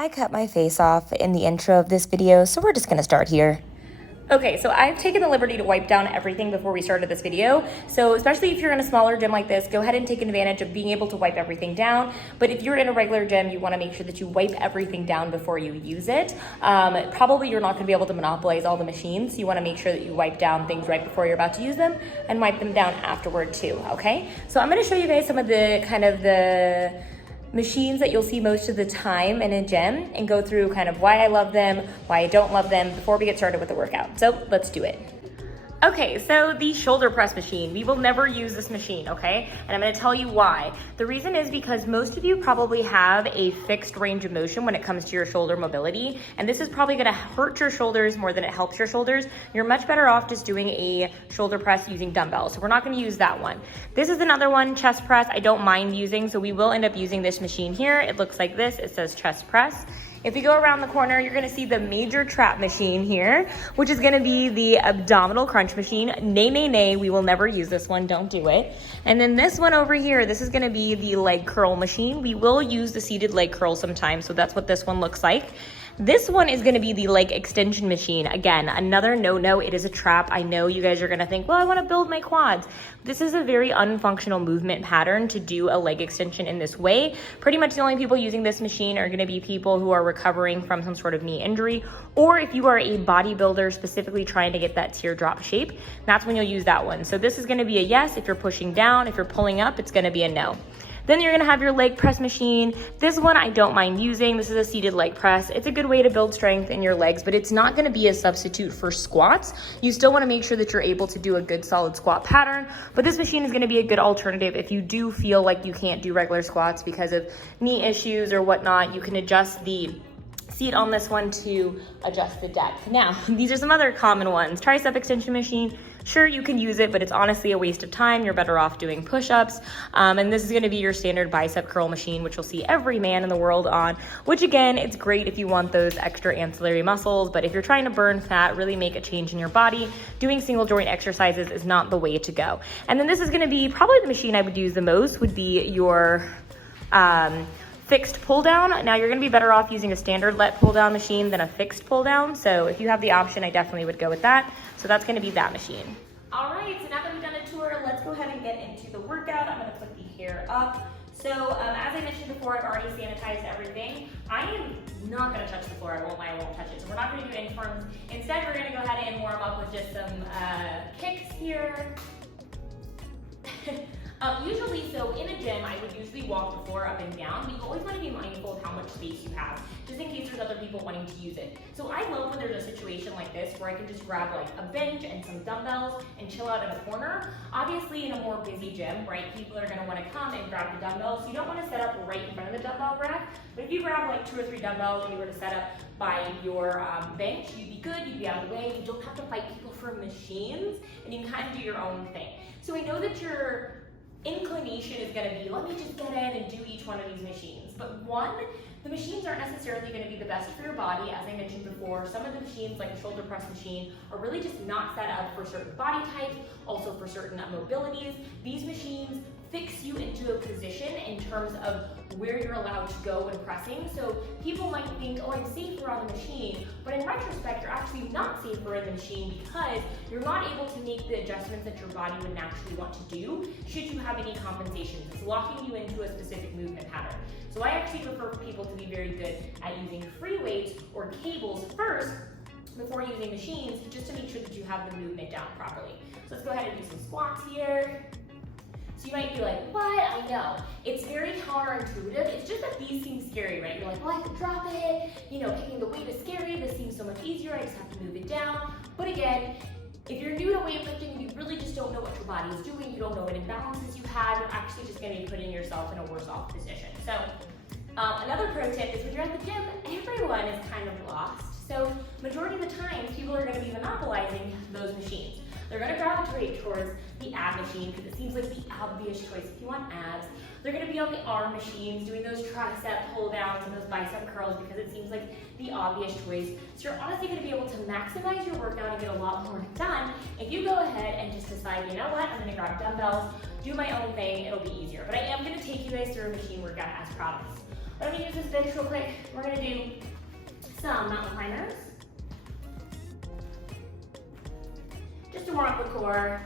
I cut my face off in the intro of this video, so we're just gonna start here. Okay, so I've taken the liberty to wipe down everything before we started this video. So especially if you're in a smaller gym like this, go ahead and take advantage of being able to wipe everything down. But if you're in a regular gym, you wanna make sure that you wipe everything down before you use it. Probably you're not gonna be able to monopolize all the machines. So you wanna make sure that you wipe down things right before you're about to use them and wipe them down afterward too, okay? So I'm gonna show you guys some of the machines that you'll see most of the time in a gym and go through kind of why I love them, why I don't love them before we get started with the workout. So let's do it. Okay, so the shoulder press machine, we will never use this machine, okay? And I'm gonna tell you why. The reason is because most of you probably have a fixed range of motion when it comes to your shoulder mobility, and this is probably gonna hurt your shoulders more than it helps your shoulders. You're much better off just doing a shoulder press using dumbbells, so we're not gonna use that one. This is another one, chest press, I don't mind using, so we will end up using this machine here. It looks like this, it says chest press. If you go around the corner, you're gonna see the major trap machine here, which is gonna be the abdominal crunch machine. Nay, we will never use this one, don't do it. And then this one over here, this is gonna be the leg curl machine. We will use the seated leg curl sometimes, so that's what this one looks like. This one is gonna be the leg extension machine. Again, another no, it is a trap. I know you guys are gonna think, well, I wanna build my quads. This is a very unfunctional movement pattern to do a leg extension in this way. Pretty much the only people using this machine are gonna be people who are recovering from some sort of knee injury, or if you are a bodybuilder specifically trying to get that teardrop shape, that's when you'll use that one. So this is gonna be a yes if you're pushing down. If you're pulling up, it's gonna be a no. Then you're gonna have your leg press machine. This one I don't mind using. This is a seated leg press. It's a good way to build strength in your legs, but it's not gonna be a substitute for squats. You still wanna make sure that you're able to do a good solid squat pattern, but this machine is gonna be a good alternative if you do feel like you can't do regular squats because of knee issues or whatnot. You can adjust the seat on this one to adjust the depth. Now, these are some other common ones. Tricep extension machine. Sure, you can use it, but it's honestly a waste of time. You're better off doing push-ups. And this is gonna be your standard bicep curl machine, which you'll see every man in the world on, which again, it's great if you want those extra ancillary muscles, but if you're trying to burn fat, really make a change in your body, doing single joint exercises is not the way to go. And then this is gonna be probably the machine I would use the most would be your, fixed pull down. Now you're gonna be better off using a standard let pull down machine than a fixed pull down. So if you have the option, I definitely would go with that. So that's gonna be that machine. All right, so now that we've done a tour, let's go ahead and get into the workout. I'm gonna put the hair up. So as I mentioned before, I've already sanitized everything. I am not gonna touch the floor. I won't touch it. So we're not gonna do inchworms. Instead, we're gonna go ahead and warm up with just some kicks here. Usually, so in a gym, I would usually walk the floor up and down, but you always want to be mindful of how much space you have, just in case there's other people wanting to use it. So I love when there's a situation like this where I can just grab like a bench and some dumbbells and chill out in a corner. Obviously, in a more busy gym, right, people are going to want to come and grab the dumbbells. You don't want to set up right in front of the dumbbell rack, but if you grab like 2 or 3 dumbbells and you were to set up by your bench, you'd be good, you'd be out of the way, you don't have to fight people for machines, and you can kind of do your own thing. So I know that your inclination is going to be, let me just get in and do each one of these machines. But one, the machines aren't necessarily going to be the best for your body. As I mentioned before, some of the machines, like the shoulder press machine, are really just not set up for certain body types, also for certain mobilities. These machines fix you into a position in terms of where you're allowed to go when pressing. So people might think, oh, I'm safer on the machine, but in retrospect, you're actually not safer in the machine because you're not able to make the adjustments that your body would naturally want to do should you have any compensations. It's locking you into a specific movement pattern. So I actually prefer people to be very good at using free weights or cables first before using machines, just to make sure that you have the movement down properly. So let's go ahead and do some squats here. So you might be like, what? I know. It's very counterintuitive. It's just that these seem scary, right? You're like, well, I can drop it. You know, picking the weight is scary. This seems so much easier. I just have to move it down. But again, if you're new to weightlifting and you really just don't know what your body is doing, you don't know what imbalances you have, you're actually just going to be putting yourself in a worse off position. So another pro tip is when you're at the gym, everyone is kind of lost. So majority of the time, people are going to be monopolizing those machines. They're going to gravitate towards the ab machine because it seems like the obvious choice if you want abs. They're going to be on the arm machines doing those tricep pull downs and those bicep curls because it seems like the obvious choice. So you're honestly going to be able to maximize your workout and get a lot more done if you go ahead and just decide, you know what, I'm going to grab dumbbells, do my own thing, it'll be easier. But I am going to take you guys through a machine workout as promised. Let me use this bench real quick. We're gonna do some mountain climbers. Just to warm up the core.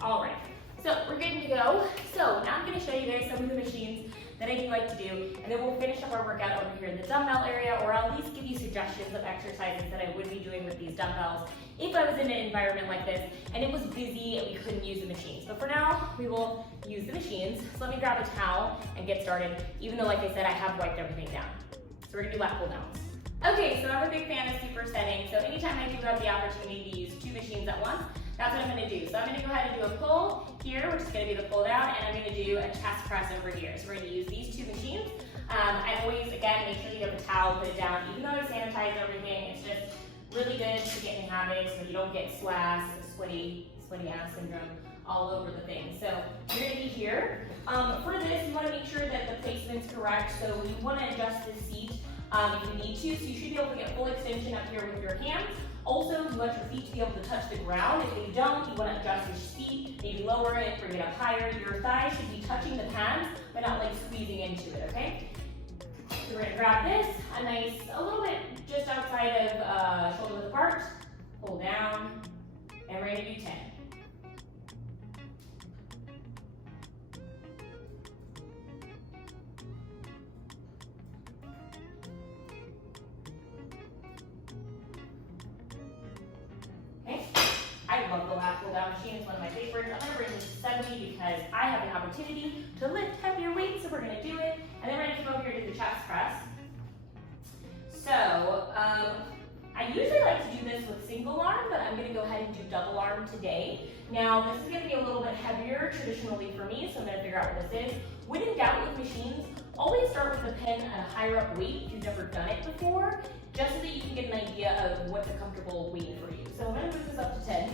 All right, so we're good to go. So now I'm gonna show you guys some of the machines that I do like to do, and then we'll finish up our workout over here in the dumbbell area, or I'll at least give you suggestions of exercises that I would be doing with these dumbbells if I was in an environment like this and it was busy and we couldn't use the machines. But for now, we will use the machines. So let me grab a towel and get started, even though, like I said, I have wiped everything down. So we're gonna do lat pull downs. Okay, so I'm a big fan of supersetting, so anytime I do have the opportunity to use two machines at once, that's what I'm gonna do. So I'm gonna go ahead and do a pull here, which is gonna be the pull down, and I'm gonna do a chest press over here. So we're gonna use these two machines. I always, again, make sure you have a towel, put it down, even though I sanitize everything, it's just really good to get in the habit so you don't get SWAS, sweaty ass syndrome, all over the thing. So you're gonna be here. For this, you wanna make sure that the placement's correct. So you wanna adjust the seat if you need to. So you should be able to get full extension up here with your hands. Also, you want your feet to be able to touch the ground. If they don't, you want to adjust your feet, maybe lower it, bring it up higher. Your thighs should be touching the pads, but not like squeezing into it, okay? So we're going to grab this, a little bit just outside of shoulder width apart, pull down, and we're going to do 10. I love the lat pull down machine, it's one of my favorites. I'm gonna bring this to 70 because I have the opportunity to lift heavier weights, so we're gonna do it. And then we're gonna come over here to the chest press. So, I usually like to do this with single arm, but I'm gonna go ahead and do double arm today. Now, this is gonna be a little bit heavier traditionally for me, so I'm gonna figure out what this is. When in doubt with machines, always start with the pin at a higher up weight if you've never done it before, just so that you can get an idea of what's a comfortable weight for you. So I'm gonna move this up to 10.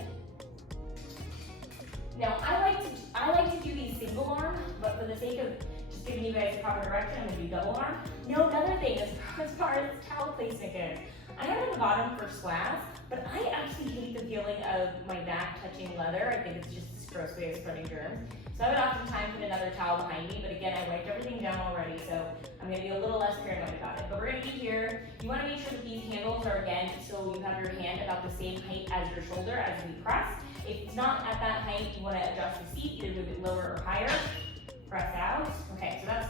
Now, I like to do these single arm, but for the sake of just giving you guys the proper direction, I'm gonna do double arm. Now, another thing, as far as towel placement goes, I have it on the bottom for SWAS, but I actually hate the feeling of my back touching leather. I think it's just this gross way of spreading germs. So I would oftentimes put another towel behind me, but again, I wiped everything down already, so I'm gonna be a little less paranoid about it. But we're gonna be here. You wanna make sure that these handles are, again, so you have your hand about the same height as your shoulder as we press. If it's not at that height, you wanna adjust the seat, either move it lower or higher. Press out. Okay, so that's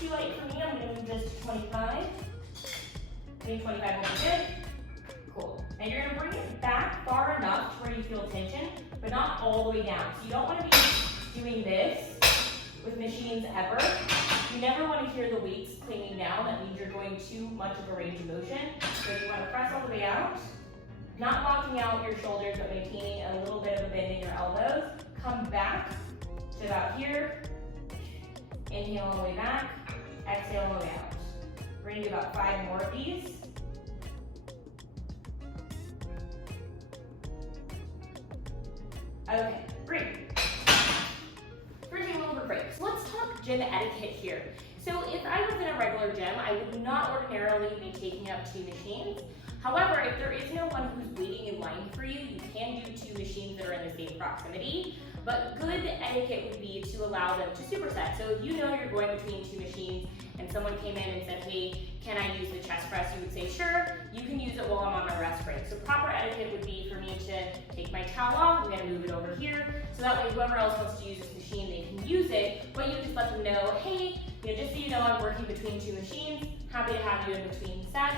too light for me. I'm gonna move this to 25. I think 25 will be good. Cool. Now you're gonna bring it back far enough to where you feel tension, but not all the way down. So you don't wanna be doing this with machines ever. You never wanna hear the weights clinging down. That means you're going too much of a range of motion. So you wanna press all the way out, not locking out your shoulders, but maintaining a little bit of a bend in your elbows. Come back to about here. Inhale all the way back, exhale all the way out. We're gonna do about 5 more of these. Okay, great. We're gonna take a little bit of break. So let's talk gym etiquette here. So if I was in a regular gym, I would not ordinarily be taking up 2 machines. However, if there is no one who's waiting in line for you, you can do 2 machines that are in the same proximity. But good etiquette would be to allow them to superset. So if you know you're going between 2 machines and someone came in and said, hey, can I use the chest press? You would say, sure, you can use it while I'm on my rest break. So proper etiquette would be for me to take my towel off, I'm gonna move it over here, so that way whoever else wants to use this machine, they can use it, but you just let them know, hey, just so you know, I'm working between 2 machines, happy to have you in between sets,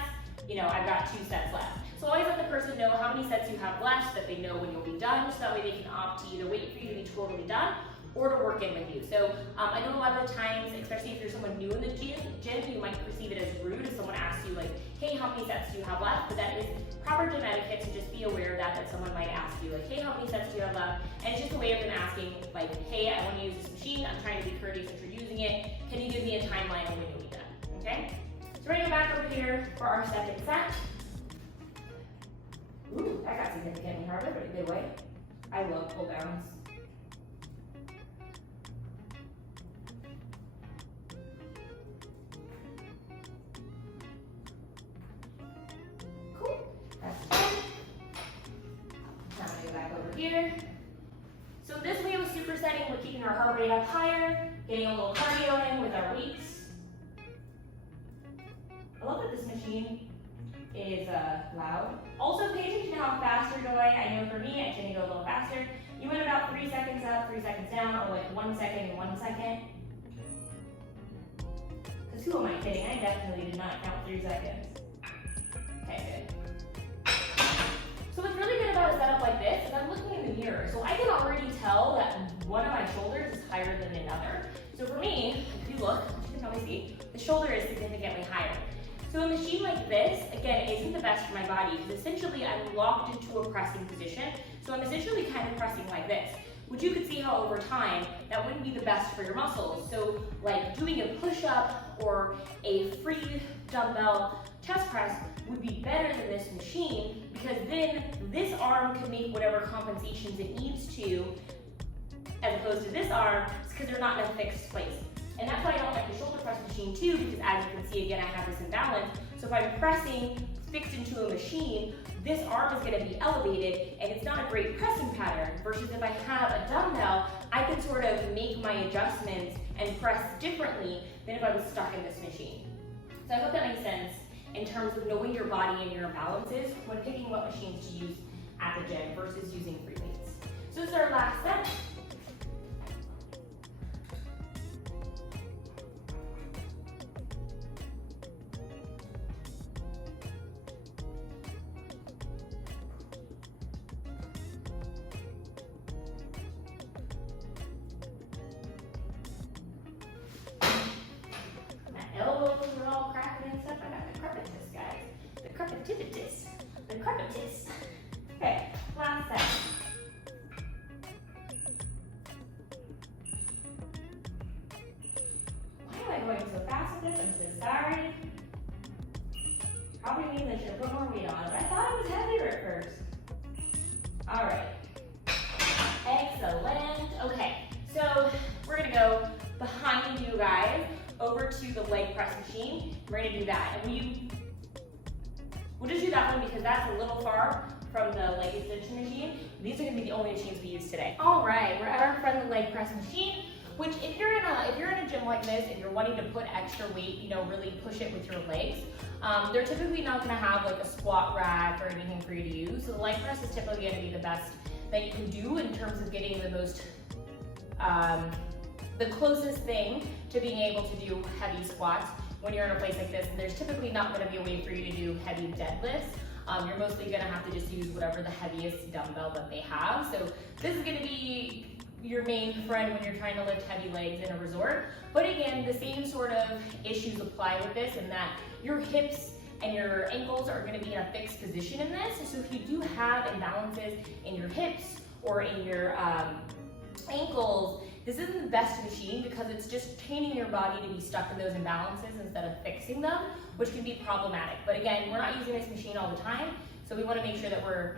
I've got 2 sets left. So always let the person know how many sets you have left, so that they know when you'll be done, so that way they can opt to either wait for you to be totally done or to work in with you. So I know a lot of the times, especially if you're someone new in the gym, you might perceive it as rude if someone asks you like, hey, how many sets do you have left? But that is proper gym etiquette to just be aware of that someone might ask you like, hey, how many sets do you have left? And it's just a way of them asking like, hey, I want to use this machine, I'm trying to be courteous if you're using it, can you give me a timeline of when you'll be done, okay? So we're gonna go back over here for our second set. Ooh, that got significantly harder, but in a good way. I love pull downs. Cool, that's fine. Now I'm gonna go back over here. So this way with supersetting, we're keeping our heart rate up higher, getting a little cardio in, machine is loud. Also pay attention to how fast you're going. I know for me, I tend to go a little faster. You went about 3 seconds up, 3 seconds down, or like 1 second and 1 second. Because who am I kidding? I definitely did not count 3 seconds. Okay, good. So what's really good about a setup like this is I'm looking in the mirror. So I can already tell that one of my shoulders is higher than another. So for me, if you look, you can probably see, the shoulder is significantly higher. So a machine like this, again, isn't the best for my body because essentially I'm locked into a pressing position. So I'm essentially kind of pressing like this, which you could see how over time, that wouldn't be the best for your muscles. So like doing a push-up or a free dumbbell chest press would be better than this machine because then this arm can make whatever compensations it needs to as opposed to this arm because they're not in a fixed place. And that's why I don't like the shoulder press machine too, because as you can see, again, I have this imbalance. So if I'm pressing fixed into a machine, this arm is gonna be elevated and it's not a great pressing pattern, versus if I have a dumbbell, I can sort of make my adjustments and press differently than if I was stuck in this machine. So I hope that makes sense in terms of knowing your body and your imbalances when picking what machines to use at the gym versus using free weights. So this is our last set. Elbows are all cracking and stuff. I got the crepitus, guys. The crepitivitis. The crepitus. Okay, last set. Why am I going so fast with this? I'm so sorry. Probably means I should put more weight on it, but I thought it was heavier at first. All right. Excellent. Okay, so we're gonna go behind you guys over to the leg press machine. We're gonna do that. And we'll just do that one because that's a little far from the leg extension machine. These are gonna be the only machines we use today. All right, we're at our friendly leg press machine, which if you're in a gym like this and you're wanting to put extra weight, really push it with your legs, they're typically not gonna have like a squat rack or anything for you to use. So the leg press is typically gonna be the best that you can do in terms of getting the most, the closest thing to being able to do heavy squats when you're in a place like this. And there's typically not going to be a way for you to do heavy deadlifts. You're mostly going to have to just use whatever the heaviest dumbbell that they have. So this is going to be your main friend when you're trying to lift heavy legs in a resort. But again, the same sort of issues apply with this in that your hips and your ankles are going to be in a fixed position in this. So if you do have imbalances in your hips or in your ankles, this isn't the best machine because it's just training your body to be stuck in those imbalances instead of fixing them, which can be problematic. But again, we're not using this machine all the time, so we want to make sure that we're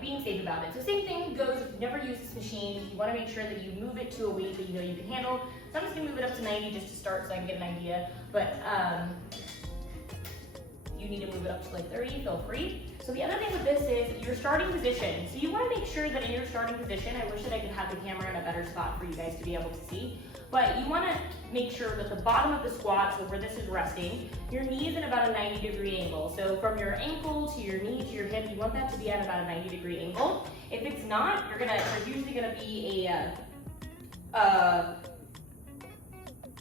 being safe about it. So same thing goes if you've never used this machine, you want to make sure that you move it to a weight that you know you can handle. So I'm just going to move it up to 90 just to start so I can get an idea. But you need to move it up to like 30, feel free. So the other thing with this is your starting position. So you want to make sure that in your starting position, I wish that I could have the camera in a better spot for you guys to be able to see, but you want to make sure that the bottom of the squat, so where this is resting, your knee is in about a 90-degree angle. So from your ankle to your knee to your hip, you want that to be at about a 90-degree angle. If it's not, there's usually going to be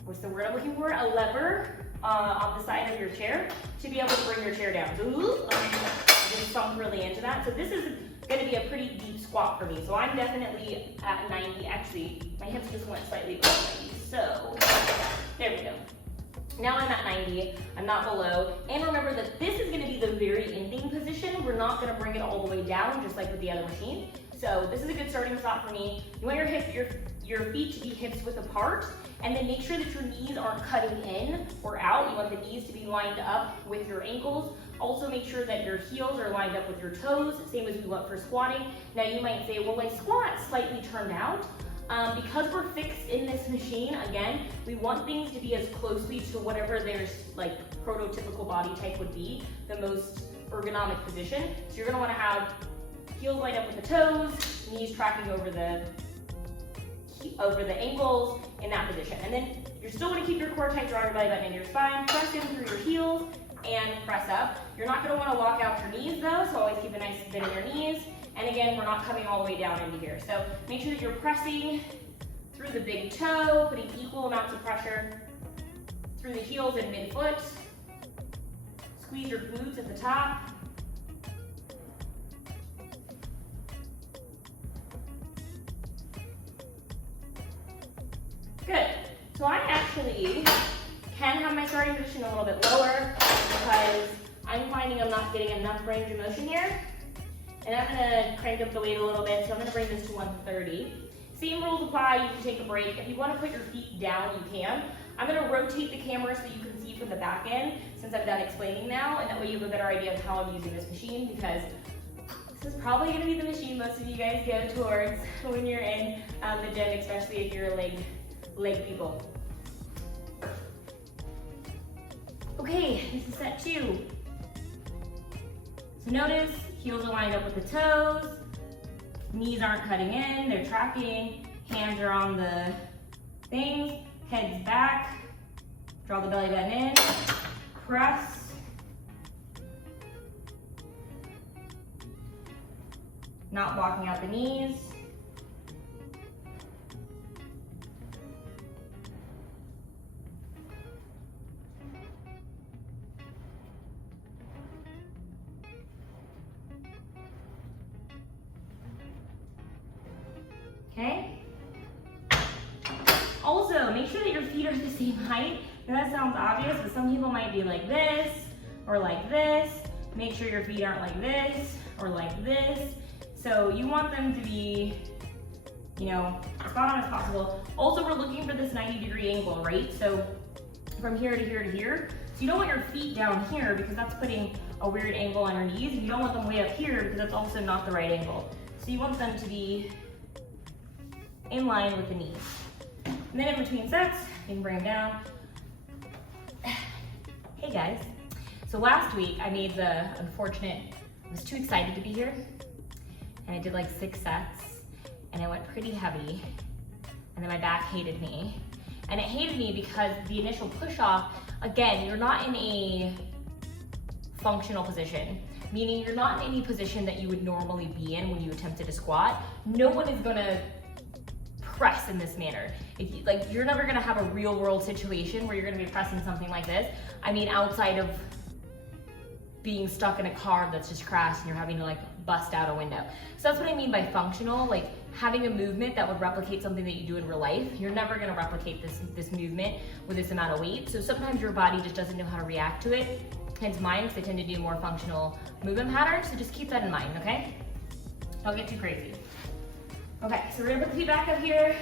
what's the word I'm looking for? A lever on the side of your chair to be able to bring your chair down. So I just sunk really into that. So this is going to be a pretty deep squat for me. So I'm definitely at 90. Actually, my hips just went slightly below 90. So there we go. Now I'm at 90. I'm not below. And remember that this is going to be the very ending position. We're not going to bring it all the way down, just like with the other machine. So this is a good starting spot for me. You want your feet to be hips width apart, and then make sure that your knees aren't cutting in or out. You want the knees to be lined up with your ankles. Also make sure that your heels are lined up with your toes, same as we want for squatting. Now you might say, well, my squat's slightly turned out. Because we're fixed in this machine, again, we want things to be as closely to whatever their prototypical body type would be, the most ergonomic position. So you're gonna wanna have heels lined up with the toes, knees tracking over the ankles in that position. And then you're still gonna keep your core tight, draw your belly button into your spine, press in through your heels, and press up. You're not gonna wanna lock out your knees though, so always keep a nice bend in your knees. And again, we're not coming all the way down into here. So make sure that you're pressing through the big toe, putting equal amounts of pressure through the heels and mid-foot. Squeeze your glutes at the top. Good. So I actually can have my starting position a little bit lower because I'm finding I'm not getting enough range of motion here. And I'm gonna crank up the weight a little bit, so I'm gonna bring this to 130. Same rules apply, you can take a break. If you wanna put your feet down, you can. I'm gonna rotate the camera so you can see from the back end, since I'm done explaining now, and that way you have a better idea of how I'm using this machine, because this is probably gonna be the machine most of you guys go towards when you're in the gym, especially if you're leg people. Okay, this is set 2. So notice, heels are lined up with the toes, knees aren't cutting in, they're tracking, hands are on the things, head's back, draw the belly button in, press, not blocking out the knees. Okay? Also, make sure that your feet are the same height. Now that sounds obvious, but some people might be like this, or like this. Make sure your feet aren't like this, or like this. So you want them to be, you know, as spot on as possible. Also, we're looking for this 90-degree angle, right? So from here to here to here. So you don't want your feet down here because that's putting a weird angle on your knees. And you don't want them way up here because that's also not the right angle. So you want them to be in line with the knees. And then in between sets, you can bring them down. Hey guys. So last week I made the unfortunate, I was too excited to be here. And I did like 6 sets and I went pretty heavy. And then my back hated me. And it hated me because the initial push off, again, you're not in a functional position. Meaning you're not in any position that you would normally be in when you attempted a squat. No one is gonna press in this manner. If you, like, you're never gonna have a real world situation where you're gonna be pressing something like this. I mean, outside of being stuck in a car that's just crashed and you're having to like bust out a window. So that's what I mean by functional, like having a movement that would replicate something that you do in real life. You're never gonna replicate this movement with this amount of weight. So sometimes your body just doesn't know how to react to it. Hence mine, because I tend to do more functional movement patterns. So just keep that in mind, okay? Don't get too crazy. Okay, so we're gonna put the feet back up here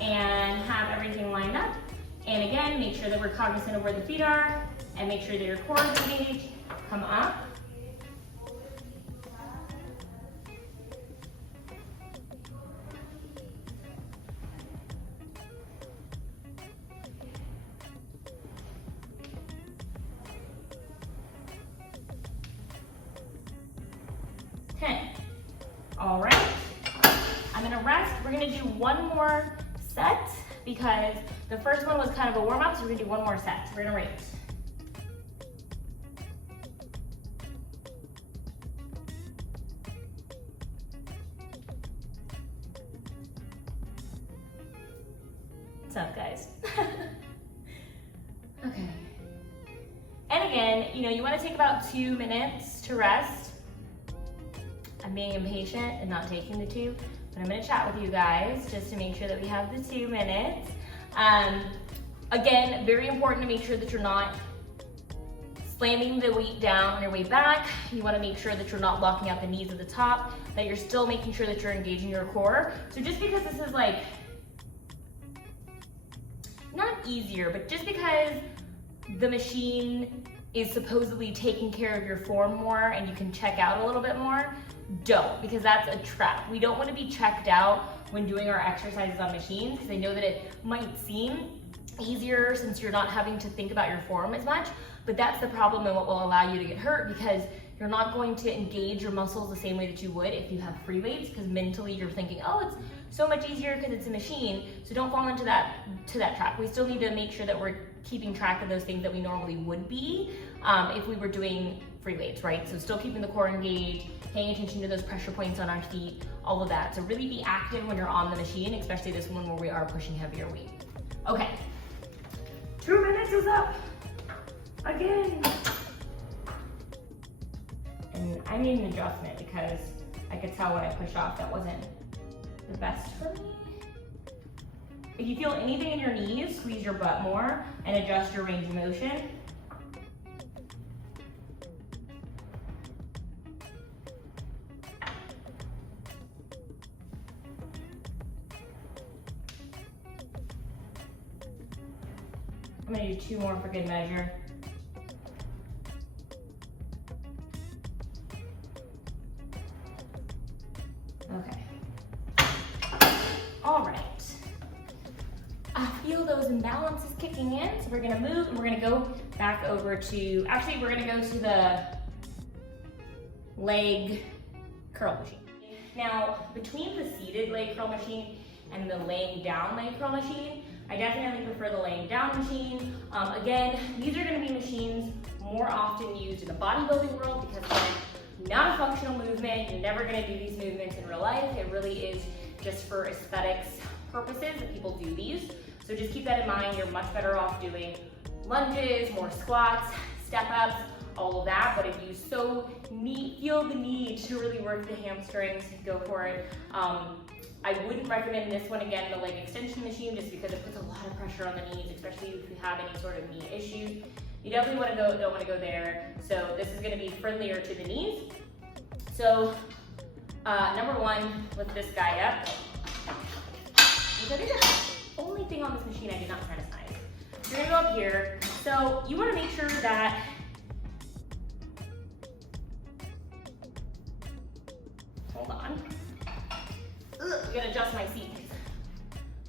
and have everything lined up. And again, make sure that we're cognizant of where the feet are and make sure that your core is engaged. Come up. All right. I'm gonna rest. We're gonna do one more set because the first one was kind of a warm up, so we're gonna do one more set. So we're gonna raise. What's up, guys? Okay. And again, you know, you wanna take about 2 minutes to rest. I'm being impatient and not taking the 2. But I'm gonna chat with you guys just to make sure that we have the 2 minutes. Again, very important to make sure that you're not slamming the weight down on your way back. You wanna make sure that you're not locking out the knees at the top, that you're still making sure that you're engaging your core. So just because this is like, not easier, but just because the machine is supposedly taking care of your form more and you can check out a little bit more, don't, because that's a trap. We don't want to be checked out when doing our exercises on machines because I know that it might seem easier since you're not having to think about your form as much, but that's the problem and what will allow you to get hurt because you're not going to engage your muscles the same way that you would if you have free weights because mentally you're thinking, oh, it's so much easier because it's a machine. So don't fall into that trap. We still need to make sure that we're keeping track of those things that we normally would be if we were doing free weights, right? So still keeping the core engaged, paying attention to those pressure points on our feet, all of that. So really be active when you're on the machine, especially this one where we are pushing heavier weight. Okay, 2 minutes is up, again. And I made an adjustment because I could tell when I push off that wasn't the best for me. If you feel anything in your knees, squeeze your butt more and adjust your range of motion. I'm gonna do 2 more for good measure. Okay. All right. I feel those imbalances kicking in, so we're gonna move and we're gonna go back over to, actually we're gonna go to the leg curl machine. Now, between the seated leg curl machine and the laying down leg curl machine, I definitely prefer the laying down machine. Again, these are gonna be machines more often used in the bodybuilding world because they're not a functional movement. You're never gonna do these movements in real life. It really is just for aesthetics purposes that people do these. So just keep that in mind. You're much better off doing lunges, more squats, step ups, all of that. But if you feel the need to really work the hamstrings, go for it. I wouldn't recommend this one, again, the leg extension machine, just because it puts a lot of pressure on the knees, especially if you have any sort of knee issues. You definitely don't want to go there. So this is going to be friendlier to the knees. So number 1, lift this guy up. Which I think that's the only thing on this machine I did not try to size. You're going to go up here. So you want to make sure that hold on. I'm gonna adjust my seat because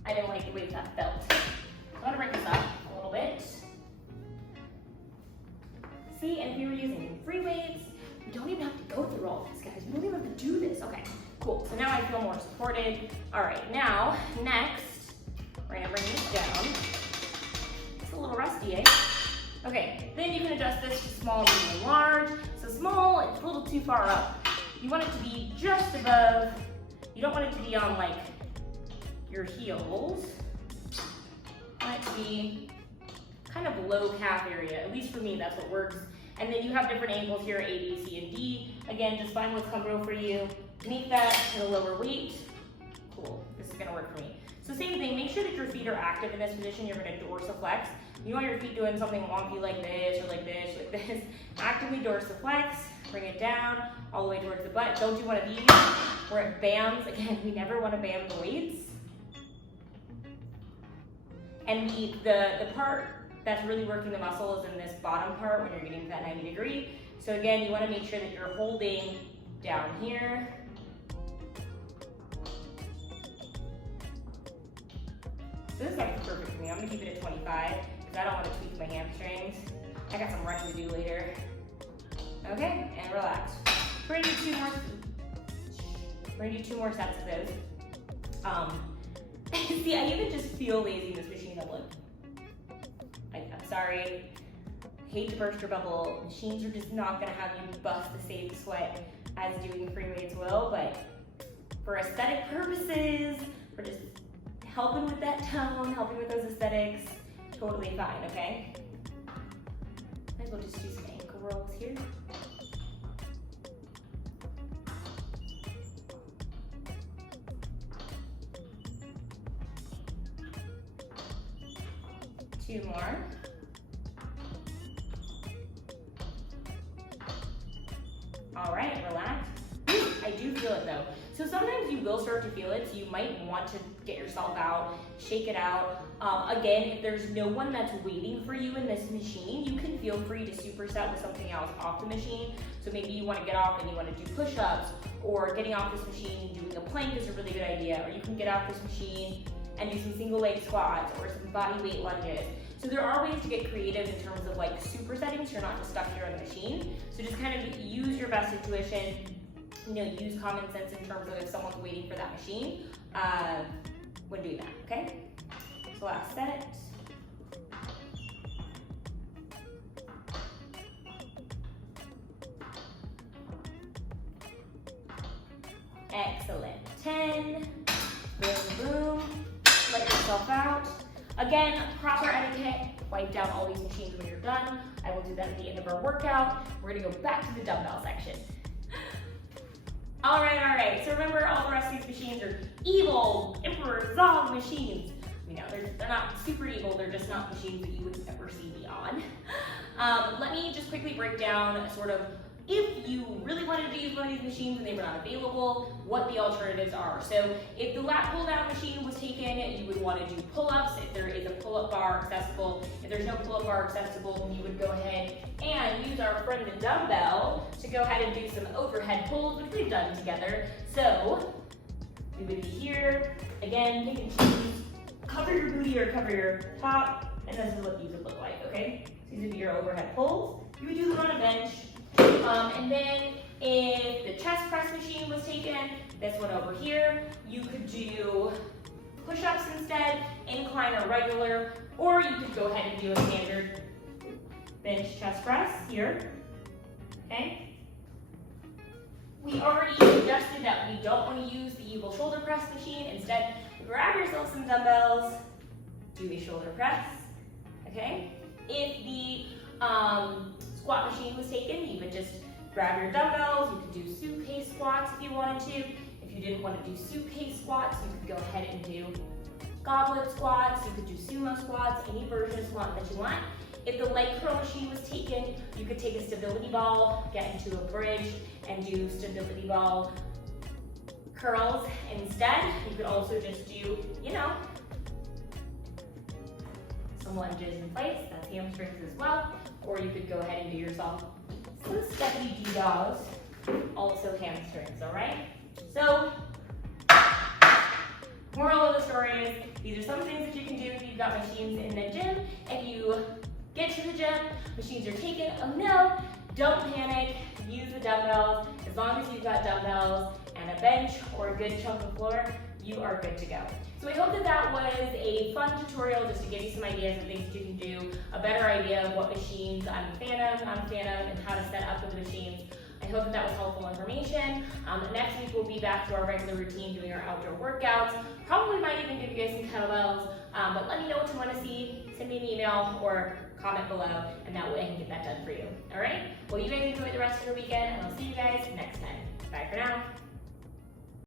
I didn't like the way that felt. I'm gonna bring this up a little bit. See, and if you were using free weights, you don't even have to go through all this, guys. You don't even have to do this. Okay, cool. So now I feel more supported. All right, now, next, we're gonna bring this down. It's a little rusty, eh? Okay, then you can adjust this to small, medium, large. So small, it's a little too far up. You want it to be just above. You don't want it to be on like your heels. You want it to be kind of low calf area. At least for me, that's what works. And then you have different angles here, A, B, C, and D. Again, just find what's comfortable for you. Beneath that, at a lower weight. Cool, this is gonna work for me. So same thing, make sure that your feet are active in this position. You're gonna dorsiflex. You want your feet doing something wonky like this, or like this, like this. Actively dorsiflex. Bring it down all the way towards the butt. Don't do one of these where it bams. Again, we never want to bam the weights. And the part that's really working the muscle is in this bottom part when you're getting to that 90 degree. So again, you want to make sure that you're holding down here. So this is actually perfect for me. I'm going to keep it at 25 because I don't want to tweak my hamstrings. I got some running to do later. Okay, and relax. We're gonna do 2 more sets of those. See, I even just feel lazy in this machine. I'm sorry, hate to burst your bubble. Machines are just not gonna have you bust the same sweat as doing free weights will, but for aesthetic purposes, for just helping with that tone, helping with those aesthetics, totally fine, okay? Might as well just do some ankle rolls here. Two more. All right, relax. I do feel it though. So sometimes you will start to feel it, so you might want to get yourself out, shake it out. Again, if there's no one that's waiting for you in this machine, you can feel free to superset with something else off the machine. So maybe you want to get off and you want to do push-ups, or getting off this machine, doing a plank is a really good idea, or you can get off this machine and do some single leg squats or some body weight lunges. So there are ways to get creative in terms of like supersetting, so you're not just stuck here on the machine. So just kind of use your best intuition, use common sense in terms of if someone's waiting for that machine when doing that, okay? So last set. Excellent. 10. Boom, boom. Let yourself out. Again, proper etiquette. Wipe down all these machines when you're done. I will do that at the end of our workout. We're gonna go back to the dumbbell section. All right. So remember, all the rest of these machines are evil, Emperor Zog machines. You know, they're not super evil, they're just not machines that you would ever see me on. Let me just quickly break down sort of, if you really wanted to use one of these machines and they were not available, what the alternatives are. So if the lat pull down machine was taken, you would want to do pull-ups if there is a pull-up bar accessible. If there's no pull-up bar accessible, you would go ahead and use our friend the dumbbell to go ahead and do some overhead pulls, which we've done together. So we would be here, again, pick and choose, cover your booty or cover your top, and this is what these would look like, okay? So these would be your overhead pulls. You would do them on a bench. And then if the chest press machine was taken, this one over here, you could do push-ups instead, incline or regular, or you could go ahead and do a standard bench chest press here, okay? We already suggested that we don't want to use the evil shoulder press machine. Instead, grab yourself some dumbbells, do a shoulder press, okay? If the squat machine was taken, you would just grab your dumbbells. You could do suitcase squats if you wanted to. If you didn't want to do suitcase squats, you could go ahead and do goblet squats. You could do sumo squats, any version of squat that you want. If the leg curl machine was taken, you could take a stability ball, get into a bridge, and do stability ball curls instead. You could also just do, you know, some lunges in place. That's hamstrings as well. Or you could go ahead and do yourself some steppity dogs, also hamstrings, all right? So, moral of the story is, these are some things that you can do if you've got machines in the gym. If you get to the gym, machines are taken, oh no, don't panic, use the dumbbells. As long as you've got dumbbells and a bench or a good chunk of floor, you are good to go. So I hope that that was a fun tutorial just to give you some ideas of things that you can do, a better idea of what machines I'm a fan of, and how to set up with the machines. I hope that that was helpful information. Next week we'll be back to our regular routine doing our outdoor workouts. Probably might even give you guys some kettlebells, but let me know what you want to see. Send me an email or comment below, and that way I can get that done for you. All right? Well, you guys enjoy the rest of your weekend, and I'll see you guys next time. Bye for now.